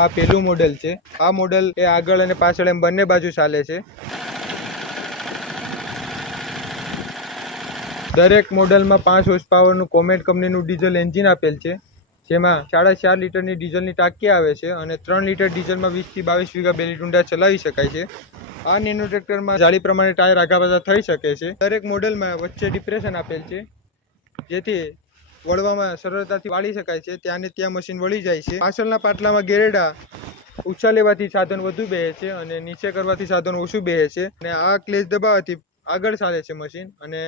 આ પેલું મોડેલ છે. આ મોડેલ એ આગળ અને પાછળ એમ બંને બાજુ ચાલે છે. દરેક મોડેલમાં પાંચ હોર્સ પાવરનું કોમેટ કંપનીનું ડીઝલ એન્જિન આપેલ છે. જેમાં સાડા ચાર લીટરની ડીઝલની ટાંકી આવે છે અને ત્રણ લીટર ડીઝલમાં વીસથી બાવીસ વીઘા બેલી ટુંડા ચલાવી શકાય છે. આ નેનો ટ્રેક્ટરમાં જાળી પ્રમાણે ટાયર આગા પાછા થઈ શકે છે. દરેક મોડેલમાં વચ્ચે ડિપ્રેશન આપેલ છે. જેથી વળવામાં સરળતાથી વાળી શકાય છે. ત્યાં ને ત્યાં મશીન વળી જાય છે. પાછળના પાટલામાં ગેરેડા ઊંચા લેવાથી સાધન વધુ બેહે છે અને નીચે કરવાથી સાધન ઓછું બેહે છે. અને આ ક્લેચ દબાવવાથી આગળ ચાલે છે મશીન અને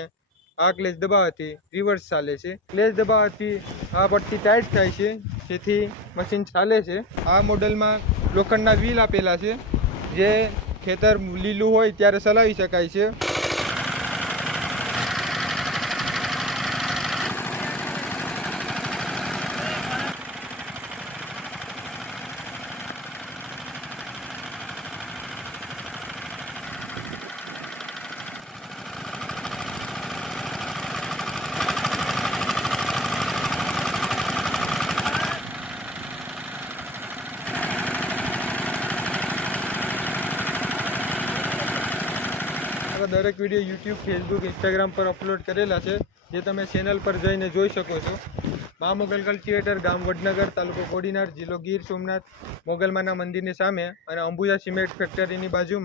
આ ક્લેચ દબાવવાથી રિવર્સ ચાલે છે. ક્લેચ દબાવવાથી આ પટ્ટી ટાઈટ થાય છે, જેથી મશીન ચાલે છે. આ મોડલમાં લોખંડના વ્હીલ આપેલા છે, જે ખેતર લીલું હોય ત્યારે ચલાવી શકાય છે. આવા દરેક વીડિયો યુટ્યુબ ફેસબુક ઇન્સ્ટાગ્રામ પર અપલોડ કરેલા છે, જે તમે ચેનલ પર જઈને જોઈ શકો છો. મા મોગલ કલ્ટિવેટર ગામ વડનગર, તાલુકો કોડીનાર, જિલ્લો ગીર સોમનાથ, મોગલમાના મંદિરની સામે અને અંબુજા સિમેન્ટ ફેક્ટરીની બાજુમાં